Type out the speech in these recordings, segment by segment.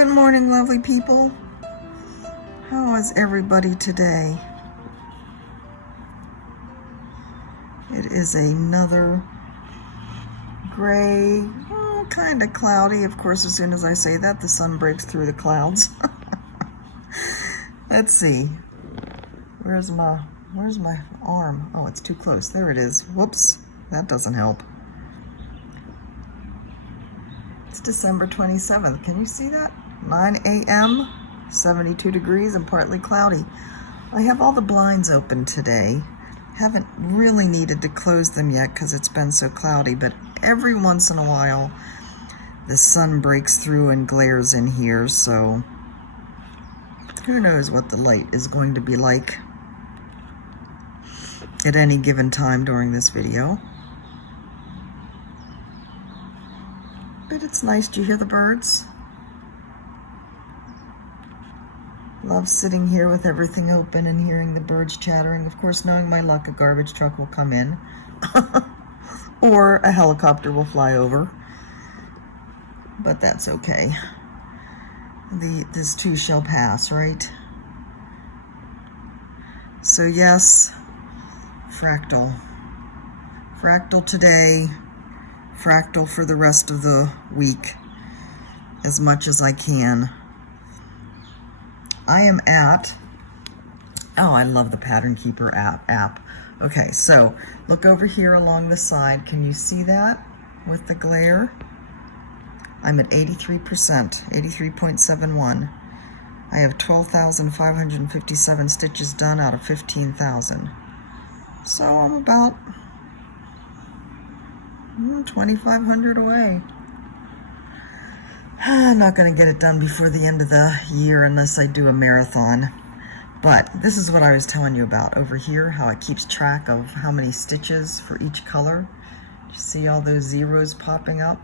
Good morning, lovely people. How is everybody today? It is another gray, kind of cloudy. Of course, as soon as I say that, the sun breaks through the clouds. Let's see. Where's my arm? Oh, it's too close. There it is. Whoops. That doesn't help. It's December 27th. Can you see that? 9 a.m., 72 degrees and partly cloudy. I have all the blinds open today. Haven't really needed to close them yet because it's been so cloudy, but every once in a while the sun breaks through and glares in here, so who knows what the light is going to be like at any given time during this video. But it's nice. Do you hear the birds? Love sitting here with everything open and hearing the birds chattering. Of course, knowing my luck, a garbage truck will come in or a helicopter will fly over, but that's okay. This too shall pass, right? So yes, Fractal. Fractal today, Fractal for the rest of the week, as much as I can. I am at, oh, I love the Pattern Keeper app. Okay, so look over here along the side. Can you see that with the glare? I'm at 83%, 83.71. I have 12,557 stitches done out of 15,000. So I'm about 2,500 away. I'm not going to get it done before the end of the year unless I do a marathon. But this is what I was telling you about over here, how it keeps track of how many stitches for each color. You see all those zeros popping up?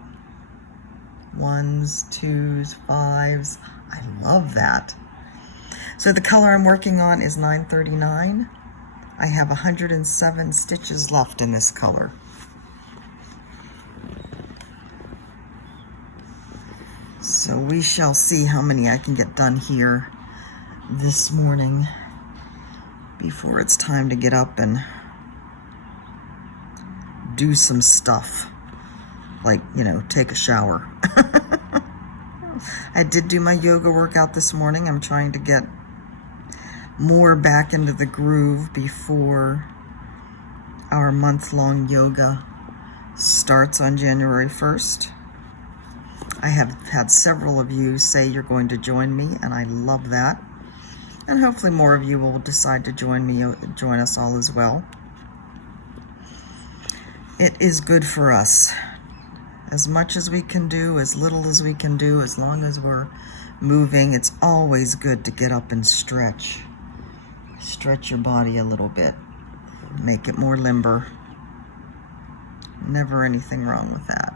1s, 2s, 5s. I love that. So the color I'm working on is 939. I have 107 stitches left in this color. So we shall see how many I can get done here this morning before it's time to get up and do some stuff, like, you know, take a shower. I did do my yoga workout this morning. I'm trying to get more back into the groove before our month-long yoga starts on January 1st. I have had several of you say you're going to join me, and I love that. And hopefully more of you will decide to join us all as well. It is good for us. As much as we can do, as little as we can do, as long as we're moving, it's always good to get up and stretch. Stretch your body a little bit. Make it more limber. Never anything wrong with that.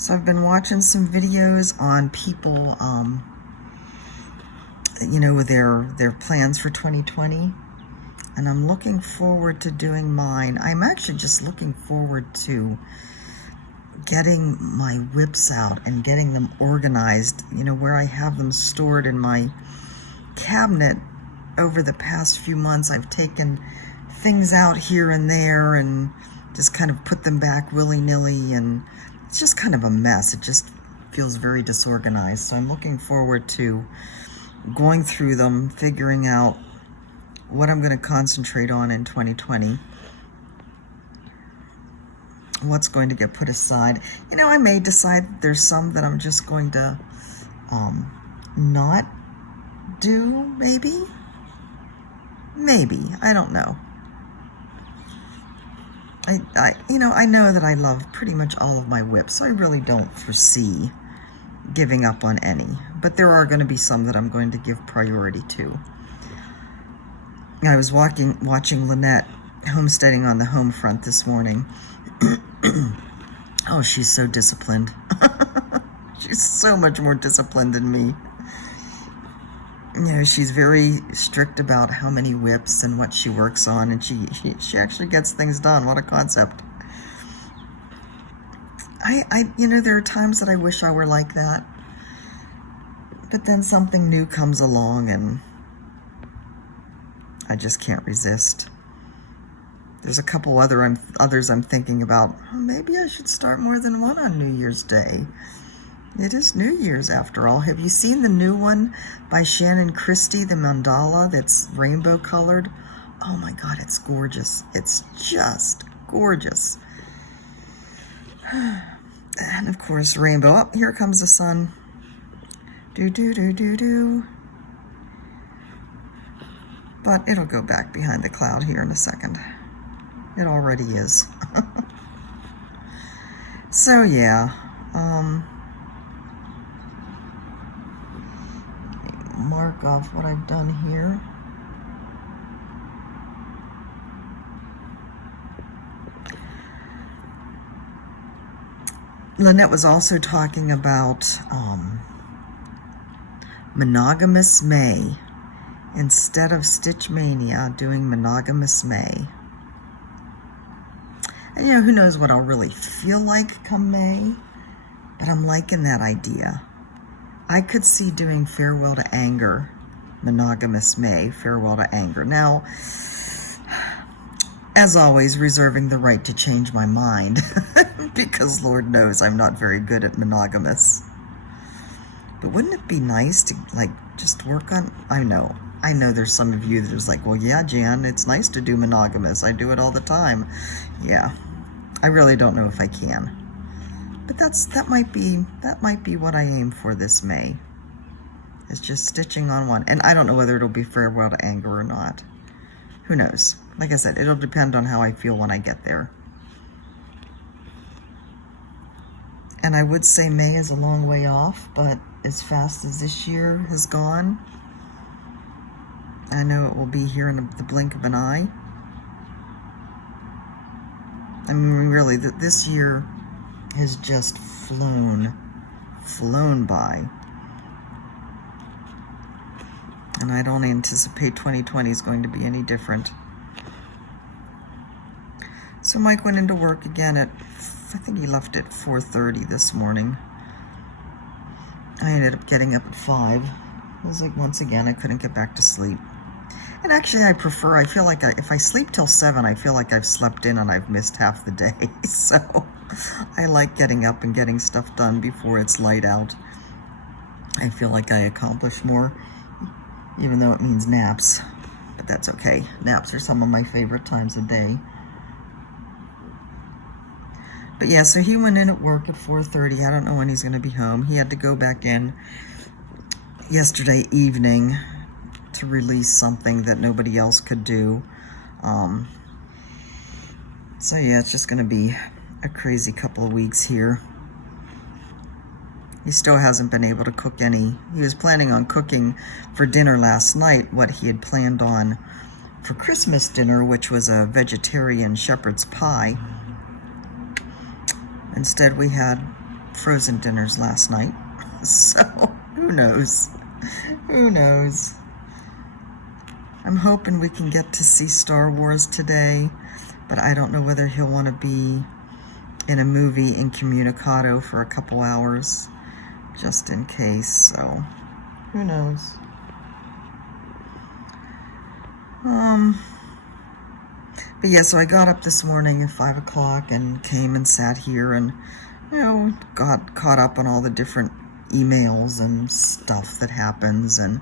So I've been watching some videos on people, you know, with their plans for 2020. And I'm looking forward to doing mine. I'm actually just looking forward to getting my whips out and getting them organized, you know, where I have them stored in my cabinet. Over the past few months, I've taken things out here and there and just kind of put them back willy-nilly, and it's just kind of a mess. It just feels very disorganized. So I'm looking forward to going through them, figuring out what I'm going to concentrate on in 2020. What's going to get put aside. You know, I may decide that there's some that I'm just going to not do, maybe. Maybe. I don't know. I know that I love pretty much all of my whips, so I really don't foresee giving up on any. But there are going to be some that I'm going to give priority to. I was watching Lynette homesteading on the home front this morning. Oh, she's so disciplined. She's so much more disciplined than me. You know, she's very strict about how many whips and what she works on, and she actually gets things done. What a concept. there are times that I wish I were like that, but then something new comes along and I just can't resist. There's a couple others I'm thinking about. Maybe I should start more than one on New Year's Day. It is New Year's after all. Have you seen the new one by Shannon Christie, the mandala that's rainbow colored? Oh my God, it's gorgeous. It's just gorgeous. And of course, rainbow. Oh, here comes the sun. Do, do, do, do, do. But it'll go back behind the cloud here in a second. It already is. So yeah, mark off what I've done here. Lynette was also talking about monogamous May. Instead of Stitch Mania, doing monogamous May. And who knows what I'll really feel like come May, but I'm liking that idea. I could see doing Farewell to Anger, monogamous May, Farewell to Anger. Now, as always, reserving the right to change my mind, because Lord knows I'm not very good at monogamous. But wouldn't it be nice to, just work on, I know there's some of you that is like, well, yeah, Jan, it's nice to do monogamous. I do it all the time. Yeah, I really don't know if I can. But that might be what I aim for this May. Is just stitching on one. And I don't know whether it'll be Farewell to Anger or not. Who knows? Like I said, it'll depend on how I feel when I get there. And I would say May is a long way off, but as fast as this year has gone, I know it will be here in the blink of an eye. I mean, really, this year has just flown by. And I don't anticipate 2020 is going to be any different. So Mike went into work again I think he left at 4:30 this morning. I ended up getting up at 5. It was like, once again, I couldn't get back to sleep. And actually, I feel like if I sleep till 7, I feel like I've slept in and I've missed half the day. So I like getting up and getting stuff done before it's light out. I feel like I accomplish more, even though it means naps. But that's okay. Naps are some of my favorite times of day. But yeah, so he went in at work at 4:30. I don't know when he's going to be home. He had to go back in yesterday evening to release something that nobody else could do. So yeah, it's just going to be a crazy couple of weeks here. He still hasn't been able to cook any. He was planning on cooking for dinner last night what he had planned on for Christmas dinner, which was a vegetarian shepherd's pie. Instead, we had frozen dinners last night. So, who knows? Who knows? I'm hoping we can get to see Star Wars today, but I don't know whether he'll want to be in a movie incommunicado for a couple hours, just in case, so who knows? But yeah, so I got up this morning at 5 o'clock and came and sat here and, got caught up on all the different emails and stuff that happens, and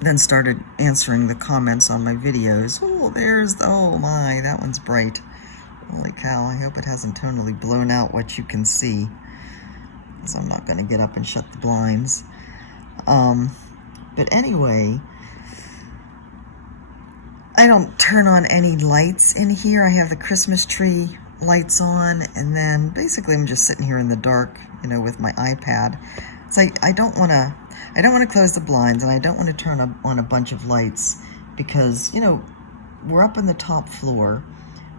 then started answering the comments on my videos. Oh my, that one's bright. Holy cow, I hope it hasn't totally blown out what you can see, because I'm not going to get up and shut the blinds. But anyway, I don't turn on any lights in here. I have the Christmas tree lights on, and then basically I'm just sitting here in the dark, with my iPad. It's like I don't want to close the blinds, and I don't want to turn on a bunch of lights because, we're up on the top floor.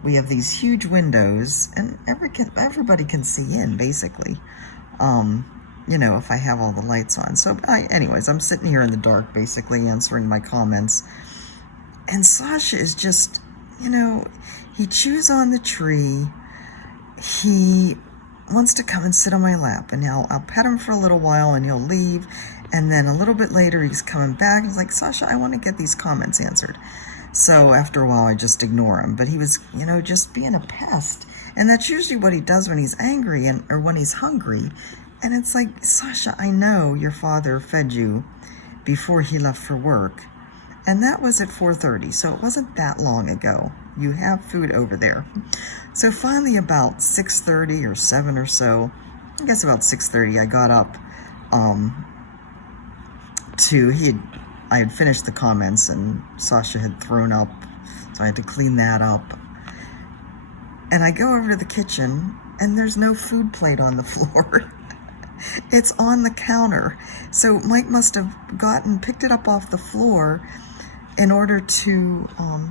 We have these huge windows, and everybody can see in, basically, if I have all the lights on. So anyways, I'm sitting here in the dark, basically answering my comments. And Sasha is just, he chews on the tree. he wants to come and sit on my lap, and I'll pet him for a little while and he'll leave, and then a little bit later he's coming back. He's like, Sasha, I want to get these comments answered. So after a while I just ignore him, but he was, just being a pest. And that's usually what he does when he's angry or when he's hungry. And it's like, Sasha, I know your father fed you before he left for work, and that was at 4:30, so it wasn't that long ago. You have food over there. So finally about 6:30 or 7 or so, I guess about 6:30, I got up I had finished the comments and Sasha had thrown up, so I had to clean that up. And I go over to the kitchen and there's no food plate on the floor. It's on the counter. So Mike must have picked it up off the floor in order to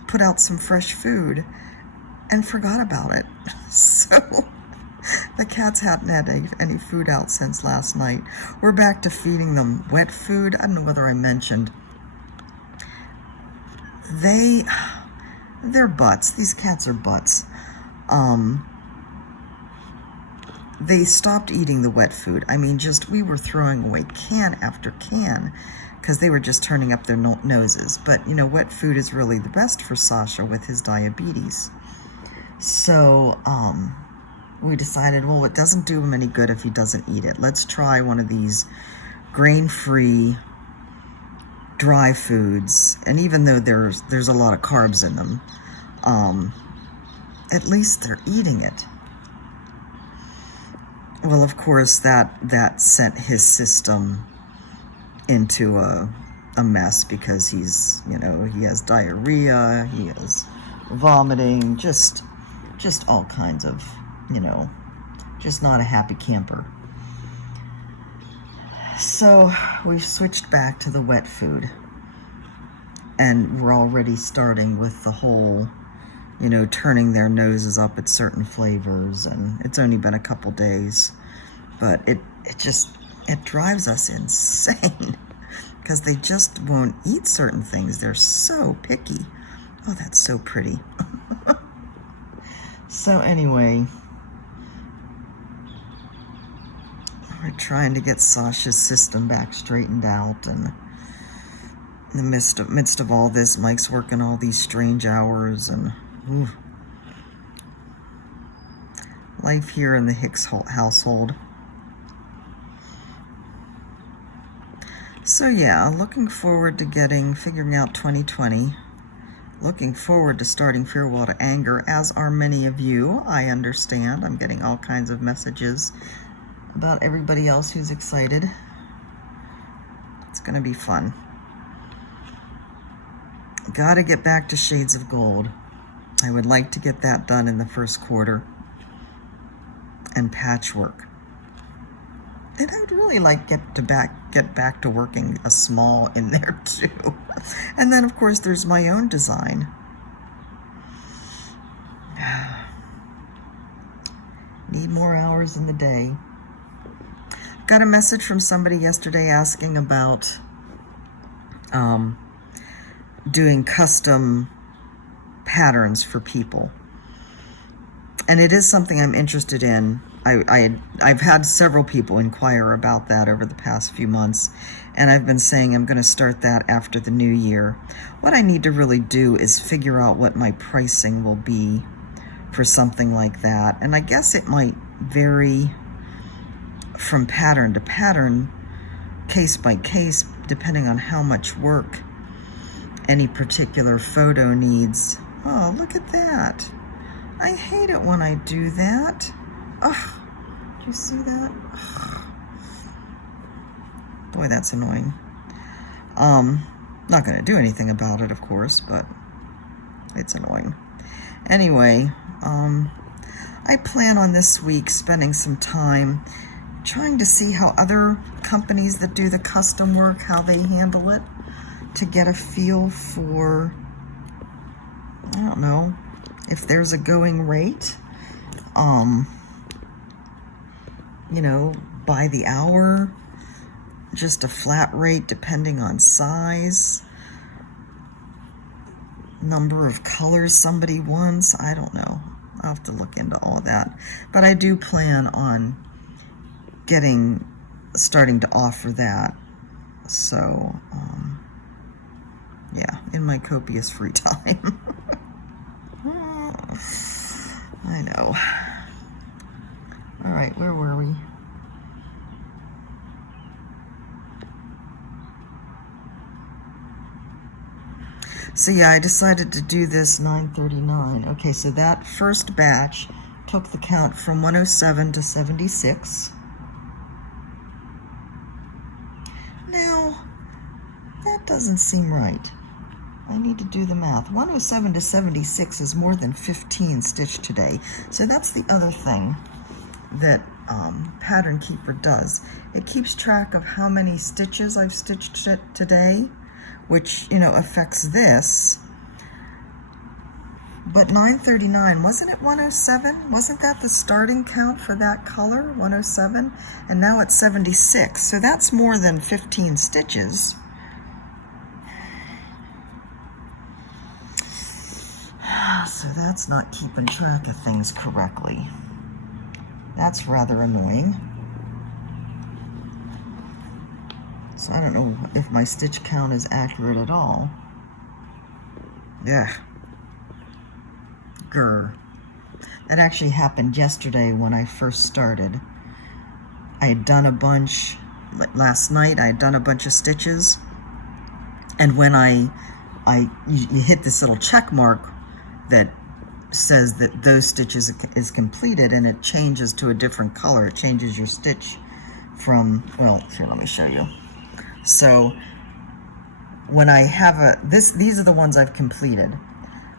put out some fresh food and forgot about it. So the cats hadn't had any food out since last night. We're back to feeding them wet food. I don't know whether I mentioned. They're butts. These cats are butts. They stopped eating the wet food. I mean, we were throwing away can after can because they were just turning up their noses. But, wet food is really the best for Sasha with his diabetes. So, we decided, well, it doesn't do him any good if he doesn't eat it. Let's try one of these grain-free dry foods. And even though there's a lot of carbs in them, at least they're eating it. Well, of course, that sent his system into a mess because he has diarrhea, he has vomiting, just all kinds of, just not a happy camper. So we've switched back to the wet food, and we're already starting with the whole, turning their noses up at certain flavors, and it's only been a couple days, but it drives us insane because they just won't eat certain things. They're so picky. Oh, that's so pretty. So anyway, we're trying to get Sasha's system back straightened out, and in the midst of all this, Mike's working all these strange hours, and life here in the Hicks household. So yeah, looking forward to figuring out 2020. Looking forward to starting Farewell to Anger, as are many of you. I understand. I'm getting all kinds of messages about everybody else who's excited. It's going to be fun. Got to get back to Shades of Gold. I would like to get that done in the first quarter. And Patchwork. And I would really like get back to working a small in there too. And then of course there's my own design. Need more hours in the day. Got a message from somebody yesterday asking about doing custom patterns for people. And it is something I'm interested in. I've had several people inquire about that over the past few months, and I've been saying I'm going to start that after the new year. What I need to really do is figure out what my pricing will be for something like that. And I guess it might vary from pattern to pattern, case by case, depending on how much work any particular photo needs. Oh, look at that. I hate it when I do that. Oh, do you see that? Oh. Boy, that's annoying. Not going to do anything about it, of course, but it's annoying. Anyway, I plan on this week spending some time trying to see how other companies that do the custom work, how they handle it, to get a feel for, I don't know, if there's a going rate, by the hour, just a flat rate depending on size, number of colors somebody wants. I don't know. I'll have to look into all that. But I do plan on starting to offer that. So, yeah, in my copious free time. I know. All right, where were we? So yeah, I decided to do this 939. Okay, so that first batch took the count from 107 to 76. Now, that doesn't seem right. I need to do the math. 107 to 76 is more than 15 stitched today. So that's the other thing that Pattern Keeper does. It keeps track of how many stitches I've stitched today, which, you know, affects this. But 939, wasn't it 107? Wasn't that the starting count for that color, 107? And now it's 76, so that's more than 15 stitches. So that's not keeping track of things correctly. That's rather annoying. So I don't know if my stitch count is accurate at all. Yeah. Grr. That actually happened yesterday when I first started. I had done a bunch, last night I had done a bunch of stitches, and when you hit this little check mark that says that those stitches is completed, and it changes to a different color. It changes your stitch from, well, here, let me show you. So when I have these are the ones I've completed.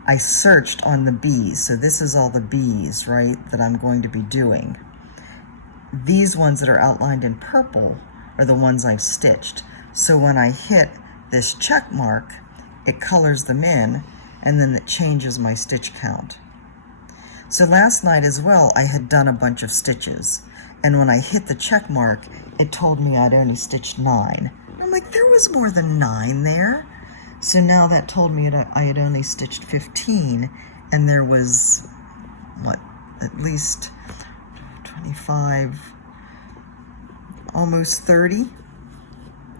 I searched on the bees, so this is all the bees, right, that I'm going to be doing. These ones that are outlined in purple are the ones I've stitched. So when I hit this check mark, it colors them in, and then it changes my stitch count. So last night as well, I had done a bunch of stitches, and when I hit the check mark, it told me I'd only stitched 9. I'm like, there was more than 9 there. So now that told me that I had only stitched 15, and there was, what, at least 25, almost 30.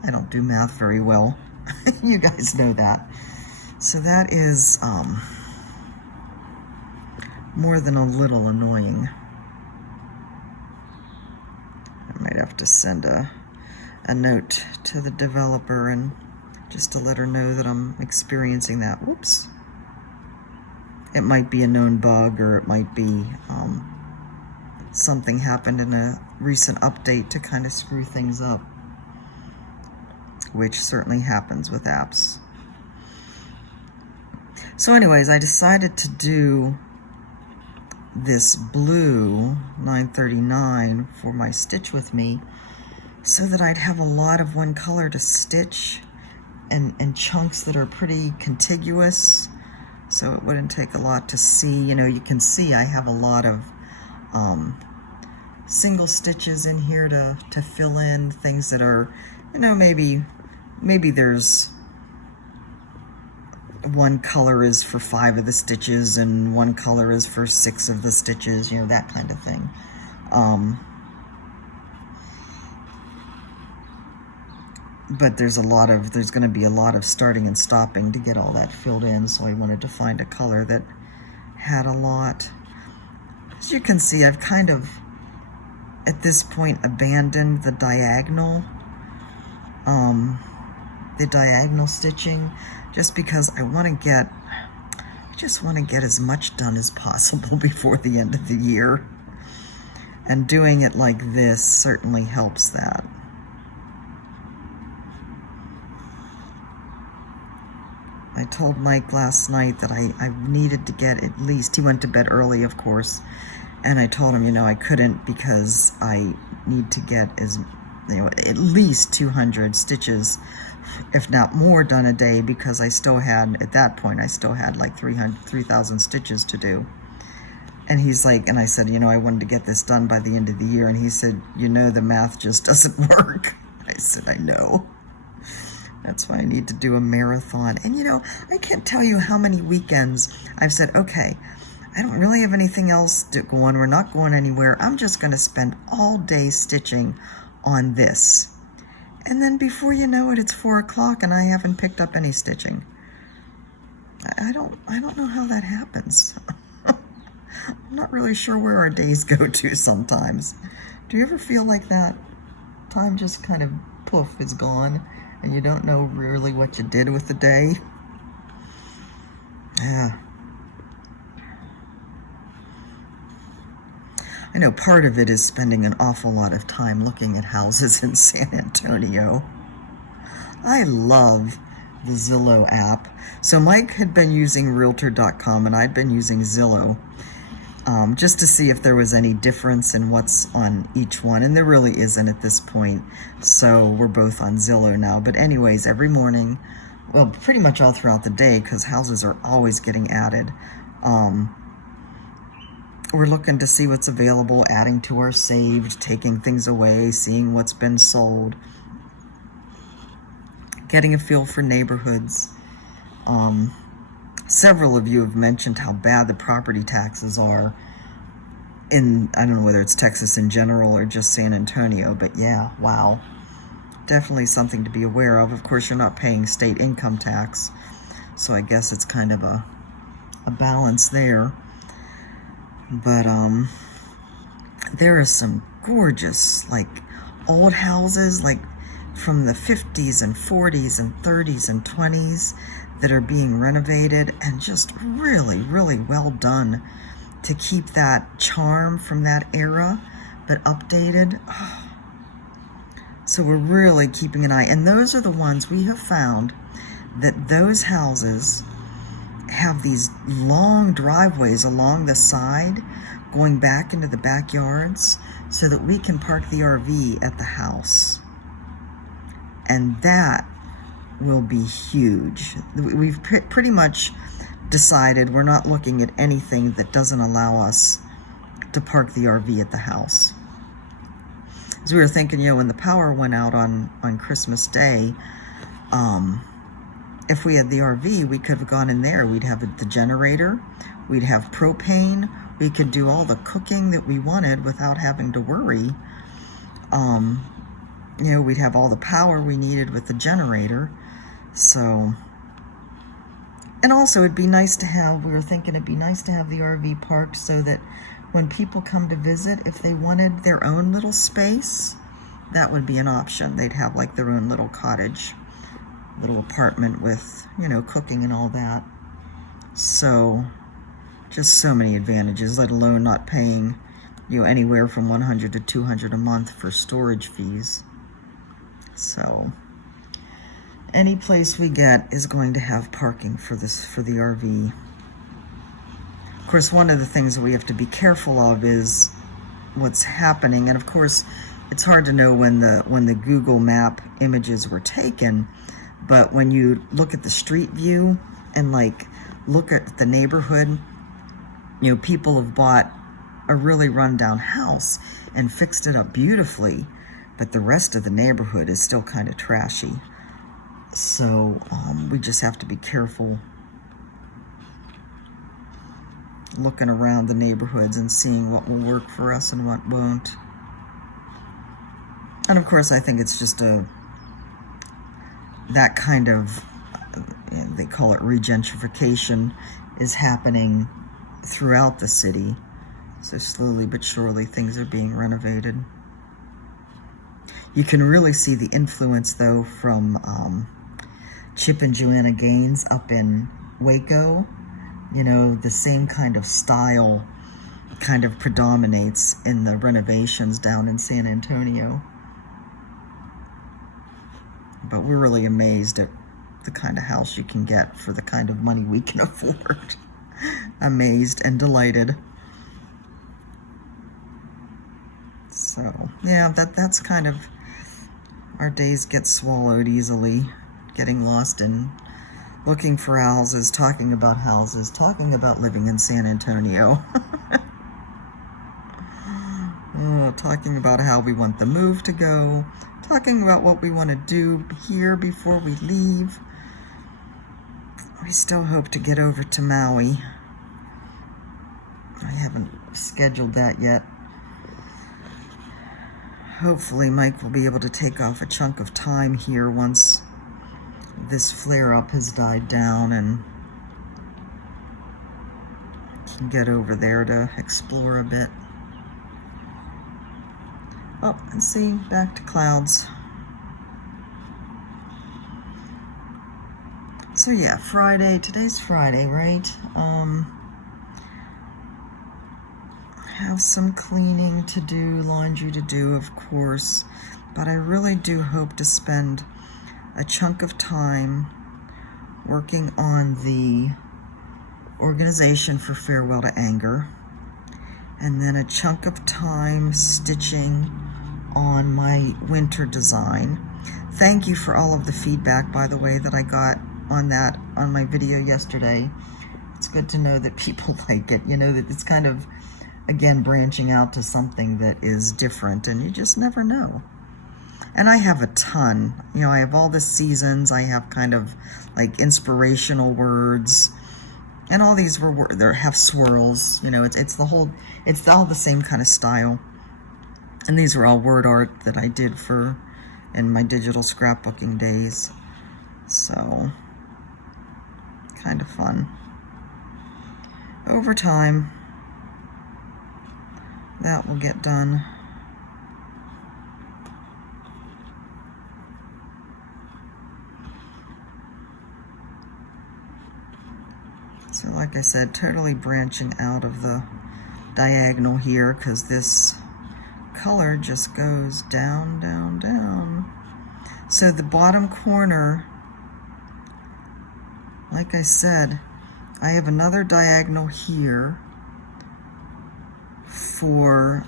I don't do math very well. You guys know that. So that is more than a little annoying. I might have to send a note to the developer and just to let her know that I'm experiencing that. Whoops. It might be a known bug, or it might be something happened in a recent update to kind of screw things up, which certainly happens with apps. So anyways, I decided to do this blue 939 for my Stitch With Me so that I'd have a lot of one color to stitch and chunks that are pretty contiguous, so it wouldn't take a lot to see. You know, you can see I have a lot of single stitches in here to fill in things that are, you know, maybe there's one color is for 5 of the stitches and one color is for 6 of the stitches, you know, that kind of thing. But there's going to be a lot of starting and stopping to get all that filled in, so I wanted to find a color that had a lot. As you can see, I've kind of, at this point, abandoned the diagonal stitching, just because I just want to get as much done as possible before the end of the year. And doing it like this certainly helps that. I told Mike last night that I needed to get at least, he went to bed early, of course, and I told him, you know, I couldn't because I need to get at least 200 stitches, if not more, done a day, because I still had, at that point, I still had like 3,000 stitches to do. And he's like, and I said, you know, I wanted to get this done by the end of the year, and he said, you know, the math just doesn't work. I said, I know. That's why I need to do a marathon. And you know, I can't tell you how many weekends I've said, okay, I don't really have anything else to go on. We're not going anywhere. I'm just going to spend all day stitching on this. And then before you know it, it's 4 o'clock and I haven't picked up any stitching. I don't know how that happens. I'm not really sure where our days go to sometimes. Do you ever feel like that? Time just kind of poof is gone and you don't know really what you did with the day. Yeah. I know part of it is spending an awful lot of time looking at houses in San Antonio. I love the Zillow app. So Mike had been using Realtor.com and I'd been using Zillow just to see if there was any difference in what's on each one. And there really isn't at this point. So we're both on Zillow now. But anyways, every morning, well, pretty much all throughout the day, because houses are always getting added, we're looking to see what's available, adding to our saved, taking things away, seeing what's been sold, getting a feel for neighborhoods. Several of you have mentioned how bad the property taxes are in, I don't know whether it's Texas in general or just San Antonio, but yeah, wow. Definitely something to be aware of. Of course, you're not paying state income tax, so I guess it's kind of a balance there. But there are some gorgeous, like, old houses, like from the 50s and 40s and 30s and 20s that are being renovated and just really, really well done to keep that charm from that era, but updated. Oh. So we're really keeping an eye. And those are the ones we have found that those houses have these long driveways along the side going back into the backyards so that we can park the RV at the house. And that will be huge. We've pretty much decided we're not looking at anything that doesn't allow us to park the RV at the house. As we were thinking, you know, when the power went out on Christmas Day, if we had the RV, we could have gone in there. We'd have the generator, we'd have propane, we could do all the cooking that we wanted without having to worry. You know, we'd have all the power we needed with the generator. So, and also it'd be nice to have, we were thinking it'd be nice to have the RV parked so that when people come to visit, if they wanted their own little space, that would be an option. They'd have like their own little cottage, little apartment with, you know, cooking and all that. So, just so many advantages, let alone not paying, you know, anywhere from $100 to $200 a month for storage fees. So, any place we get is going to have parking for the RV. Of course, one of the things that we have to be careful of is what's happening, and of course, it's hard to know when the Google Map images were taken, but when you look at the street view and like look at the neighborhood, you know, people have bought a really rundown house and fixed it up beautifully, but the rest of the neighborhood is still kind of trashy. So we just have to be careful looking around the neighborhoods and seeing what will work for us and what won't. And of course, I think it's just that kind of, they call it regentrification, is happening throughout the city. So slowly but surely things are being renovated. You can really see the influence though from Chip and Joanna Gaines up in Waco. You know, the same kind of style kind of predominates in the renovations down in San Antonio. But we're really amazed at the kind of house you can get for the kind of money we can afford. Amazed and delighted. So, yeah, that's kind of, our days get swallowed easily, getting lost in looking for houses, talking about living in San Antonio. Talking about how we want the move to go, talking about what we want to do here before we leave. We still hope to get over to Maui. I haven't scheduled that yet. Hopefully Mike will be able to take off a chunk of time here once this flare-up has died down and can get over there to explore a bit. Oh, and see, back to clouds. So yeah, Friday, today's Friday, right? Have some cleaning to do, laundry to do, of course, but I really do hope to spend a chunk of time working on the organization for Farewell to Anger, and then a chunk of time stitching on my winter design. Thank you for all of the feedback, by the way, that I got on that on my video yesterday. It's good to know that people like it, you know, that it's kind of, again, branching out to something that is different, and you just never know. And I have a ton, you know, I have all the seasons, I have kind of like inspirational words, and all these were there have swirls, you know, it's all the same kind of style. And these are all word art that I did for in my digital scrapbooking days. So kind of fun. Over time, that will get done. So like I said, totally branching out of the diagonal here because this color just goes down, down, down. So the bottom corner, like I said, I have another diagonal here for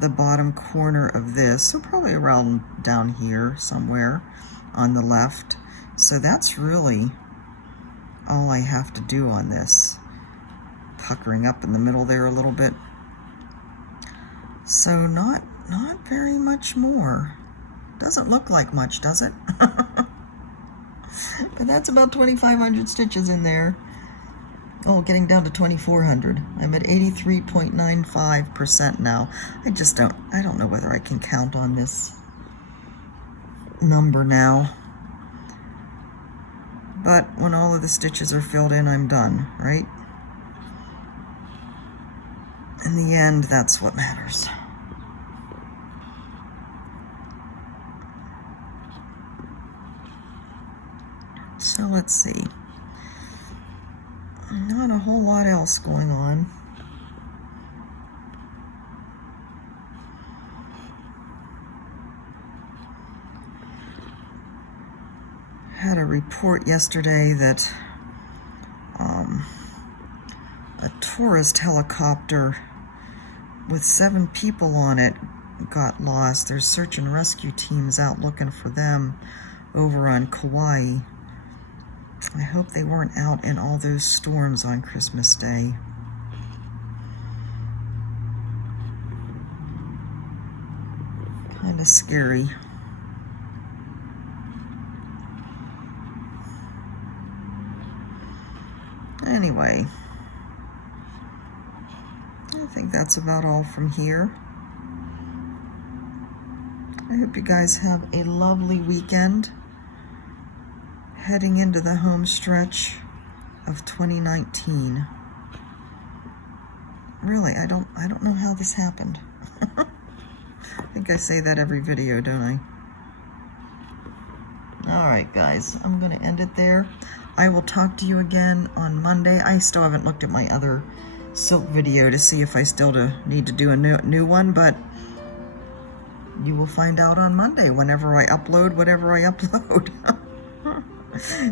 the bottom corner of this, so probably around down here somewhere on the left. So that's really all I have to do on this. Puckering up in the middle there a little bit. So not very much more. Doesn't look like much, does it? But that's about 2,500 stitches in there. Oh, getting down to 2,400. I'm at 83.95% now. I don't know whether I can count on this number now. But when all of the stitches are filled in, I'm done, right? In the end, that's what matters. So let's see. Not a whole lot else going on. Had a report yesterday that a tourist helicopter with 7 people on it got lost. There's search and rescue teams out looking for them over on Kauai. I hope they weren't out in all those storms on Christmas Day. Kind of scary. Anyway, I think that's about all from here. I hope you guys have a lovely weekend. Heading into the home stretch of 2019. Really, I don't know how this happened. I think I say that every video, don't I? Alright guys, I'm going to end it there. I will talk to you again on Monday. I still haven't looked at my other silk video to see if I still need to do a new one, but you will find out on Monday whenever I upload whatever I upload.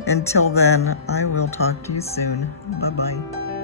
Until then, I will talk to you soon. Bye-bye.